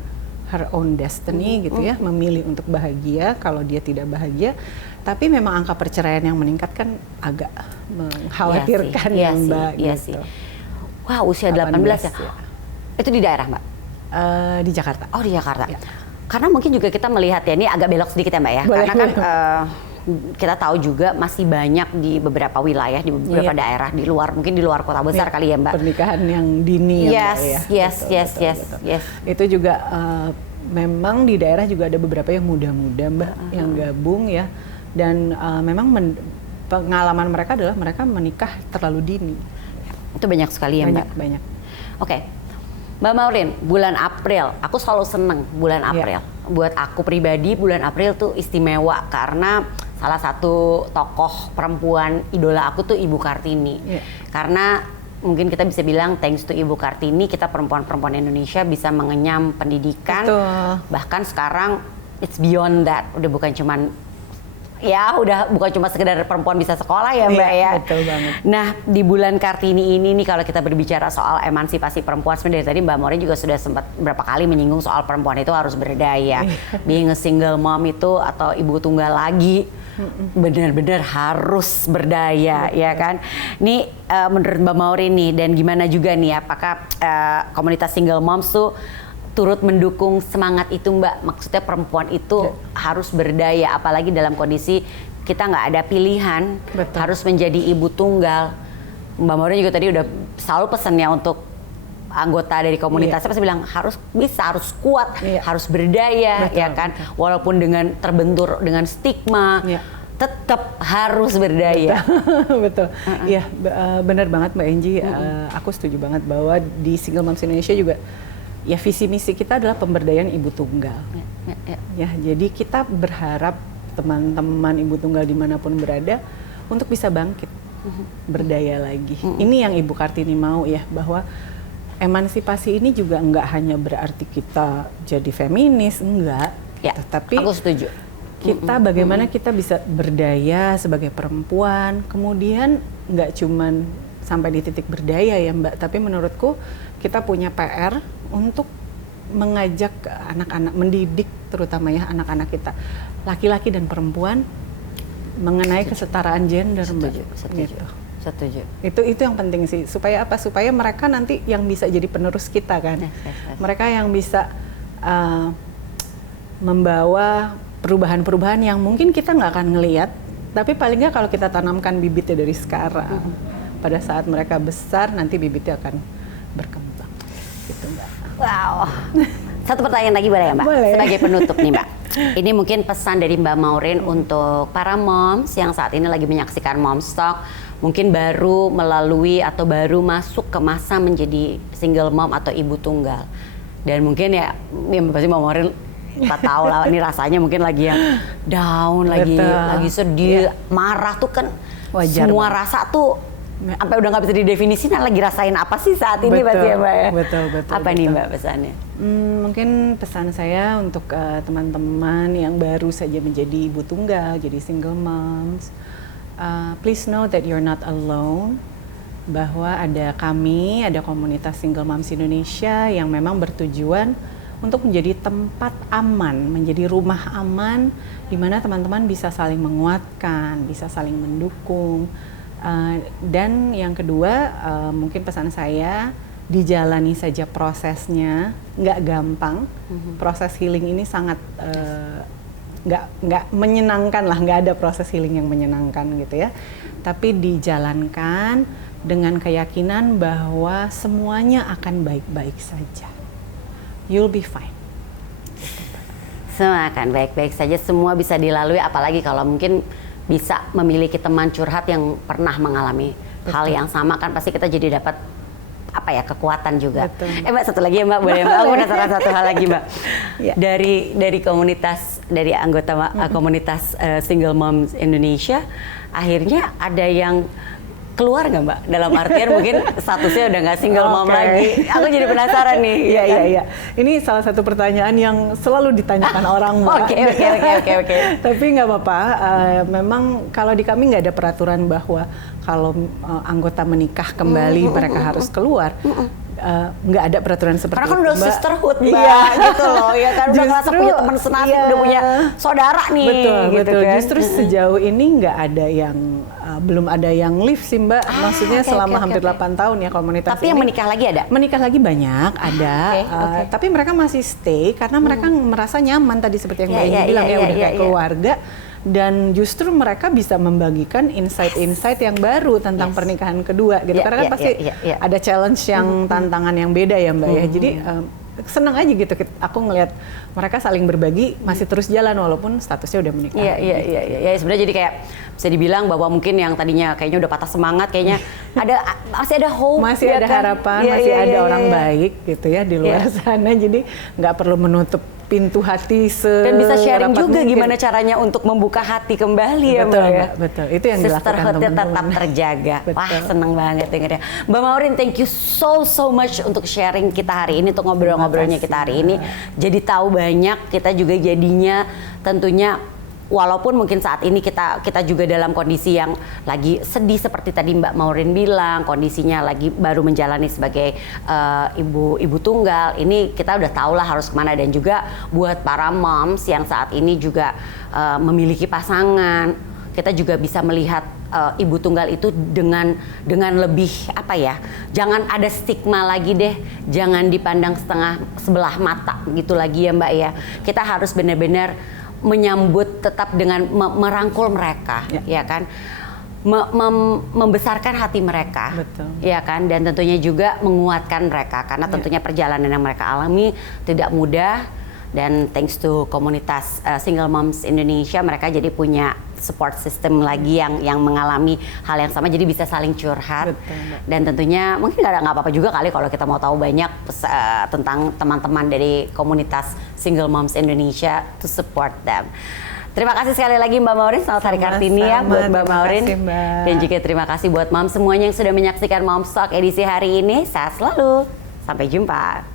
her own destiny gitu ya, memilih untuk bahagia kalau dia tidak bahagia. Tapi memang angka perceraian yang meningkat kan agak mengkhawatirkan ya Mbak. Iya sih. Wah, usia 18 ya. Itu di daerah Mbak? Di Jakarta. Oh, di Jakarta. Ya. Karena mungkin juga kita melihat ya, ini agak belok sedikit ya Mbak ya. Boleh, karena kan kita tahu juga masih banyak di beberapa wilayah, di beberapa daerah di luar, mungkin di luar kota besar kali ya Mbak. Pernikahan yang dini ya Mbak ya. Yes. Itu juga memang di daerah juga ada beberapa yang muda-muda Mbak yang gabung ya. Dan memang pengalaman mereka adalah mereka menikah terlalu dini. Itu banyak sekali ya Mbak? Banyak. Oke. Mbak Maureen, bulan April, aku selalu seneng bulan April. Buat aku pribadi, bulan April tuh istimewa karena salah satu tokoh perempuan idola aku tuh Ibu Kartini. Karena mungkin kita bisa bilang thanks to Ibu Kartini, kita perempuan-perempuan Indonesia bisa mengenyam pendidikan. Betul. Bahkan sekarang it's beyond that, udah bukan cuma sekedar perempuan bisa sekolah ya Mbak ya. Betul banget. Nah, di bulan Kartini ini nih, kalau kita berbicara soal emansipasi perempuan, sebenarnya dari tadi Mbak Maureen juga sudah sempat berapa kali menyinggung soal perempuan itu harus berdaya. Being a single mom itu atau ibu tunggal lagi benar-benar harus berdaya. Ya kan. Ini menurut Mbak Maureen nih, dan gimana juga nih, apakah komunitas single moms tuh turut mendukung semangat itu Mbak? Maksudnya perempuan itu harus berdaya, apalagi dalam kondisi kita nggak ada pilihan, harus menjadi ibu tunggal. Mbak Maureen juga tadi udah selalu pesannya untuk anggota dari komunitasnya pasti bilang harus bisa, harus kuat, harus berdaya, ya kan? Walaupun dengan terbentur dengan stigma, tetap harus berdaya. Betul. Iya, benar banget Mbak Angie. Aku setuju banget bahwa di Single Moms Indonesia juga ya visi misi kita adalah pemberdayaan ibu tunggal. Ya, jadi kita berharap teman-teman ibu tunggal dimanapun berada untuk bisa bangkit, berdaya lagi. Ini yang Ibu Kartini mau ya, bahwa emansipasi ini juga enggak hanya berarti kita jadi feminis, enggak. Ya, tapi aku setuju. kita bagaimana kita bisa berdaya sebagai perempuan, kemudian nggak cuman sampai di titik berdaya ya Mbak, tapi menurutku kita punya PR untuk mengajak anak-anak, mendidik terutama ya anak-anak kita, laki-laki dan perempuan mengenai kesetaraan gender Mbak. Gitu. Setuju. Itu yang penting sih, supaya apa? Supaya mereka nanti yang bisa jadi penerus kita kan. Yes. Mereka yang bisa membawa perubahan-perubahan yang mungkin kita nggak akan ngelihat, tapi paling nggak kalau kita tanamkan bibitnya dari sekarang, pada saat mereka besar nanti bibitnya akan berkembang. Gitu Mbak. Wow. Satu pertanyaan lagi boleh ya Mbak? Boleh. Sebagai penutup nih Mbak. Ini mungkin pesan dari Mbak Maureen untuk para moms yang saat ini lagi menyaksikan Moms Talk, mungkin baru melalui atau baru masuk ke masa menjadi single mom atau ibu tunggal. Dan mungkin ya pasti Mbak Maureen kita tahu lah ini rasanya mungkin lagi yang down, lagi sedih, marah tuh kan wajar semua banget. Rasa tuh sampai udah nggak bisa didefinisikan lagi rasain apa sih saat ini pasti ya Mbak ya. Betul. Apa nih Mbak pesannya? Mungkin pesan saya untuk teman-teman yang baru saja menjadi ibu tunggal, jadi single moms, please know that you're not alone. Bahwa ada kami, ada komunitas Single Moms Indonesia yang memang bertujuan untuk menjadi tempat aman, menjadi rumah aman di mana teman-teman bisa saling menguatkan, bisa saling mendukung. Dan yang kedua, mungkin pesan saya, dijalani saja prosesnya, nggak gampang. Proses healing ini sangat nggak menyenangkan lah, nggak ada proses healing yang menyenangkan gitu ya. Tapi dijalankan dengan keyakinan bahwa semuanya akan baik-baik saja. You'll be fine. Semua akan baik-baik saja, semua bisa dilalui, apalagi kalau mungkin bisa memiliki teman curhat yang pernah mengalami hal yang sama kan pasti kita jadi dapat apa ya, kekuatan juga. Mbak, satu lagi ya Mbak, boleh Mbak? Aku penasaran satu hal lagi Mbak. Dari komunitas, dari anggota komunitas Single Moms Indonesia, akhirnya ada yang keluar nggak Mbak? Dalam artian mungkin statusnya udah nggak single mom lagi. Aku jadi penasaran nih. Iya. Ini salah satu pertanyaan yang selalu ditanyakan orang Mbak. Oke. Tapi nggak apa-apa. Memang kalau di kami nggak ada peraturan bahwa kalau anggota menikah kembali mereka harus keluar. Nggak ada peraturan seperti itu. Karena kan udah sisterhood Mbak, iya. Gitu loh. Ya kan udah ngerasa punya teman senasib, udah punya saudara nih. Betul. Kan? Justru sejauh ini nggak ada yang belum ada yang live sih Mbak. Maksudnya selama hampir 8 tahun ya komunitas. Tapi yang menikah lagi ada? Menikah lagi banyak, ada. Tapi mereka masih stay karena mereka merasa nyaman tadi seperti yang Mbak Indi bilang ya udah kayak keluarga. Dan justru mereka bisa membagikan insight-insight yang baru tentang pernikahan kedua gitu. Karena kan pasti ada challenge yang tantangan yang beda ya Mbak ya. Jadi senang aja gitu aku ngelihat mereka saling berbagi, masih terus jalan walaupun statusnya udah menikah. Iya, sebenarnya jadi kayak bisa dibilang bahwa mungkin yang tadinya kayaknya udah patah semangat, kayaknya masih ada hope, masih ada harapan, masih ada orang baik gitu ya di luar sana. Jadi nggak perlu menutup pintu hati dan bisa sharing juga mungkin. Gimana caranya untuk membuka hati kembali ya Mbak ya. Betul, itu yang dilakukan Sisterhood-nya tetap terjaga. Wah, seneng banget dengernya. Mbak Maureen, thank you so much untuk sharing kita hari ini, untuk ngobrol-ngobrolnya kita hari ini. Jadi tahu banyak, kita juga jadinya tentunya walaupun mungkin saat ini kita juga dalam kondisi yang lagi sedih seperti tadi Mbak Maureen bilang, kondisinya lagi baru menjalani sebagai ibu tunggal. Ini kita udah tahu lah harus kemana, dan juga buat para moms yang saat ini juga memiliki pasangan, kita juga bisa melihat ibu tunggal itu dengan lebih apa ya? Jangan ada stigma lagi deh, jangan dipandang sebelah mata gitu lagi ya Mbak ya. Kita harus benar-benar menyambut tetap dengan merangkul mereka, ya kan, membesarkan hati mereka, ya kan, dan tentunya juga menguatkan mereka karena tentunya perjalanan yang mereka alami tidak mudah. Dan thanks to komunitas Single Moms Indonesia, mereka jadi punya support system lagi yang mengalami hal yang sama, jadi bisa saling curhat. Dan tentunya mungkin nggak apa-apa juga kali kalau kita mau tahu banyak tentang teman-teman dari komunitas Single Moms Indonesia to support them. Terima kasih sekali lagi Mbak Maureen, selamat Hari Kartini ya buat Mbak Maureen. Dan juga terima kasih buat Moms semuanya yang sudah menyaksikan Moms Talk edisi hari ini. Sehat selalu, sampai jumpa.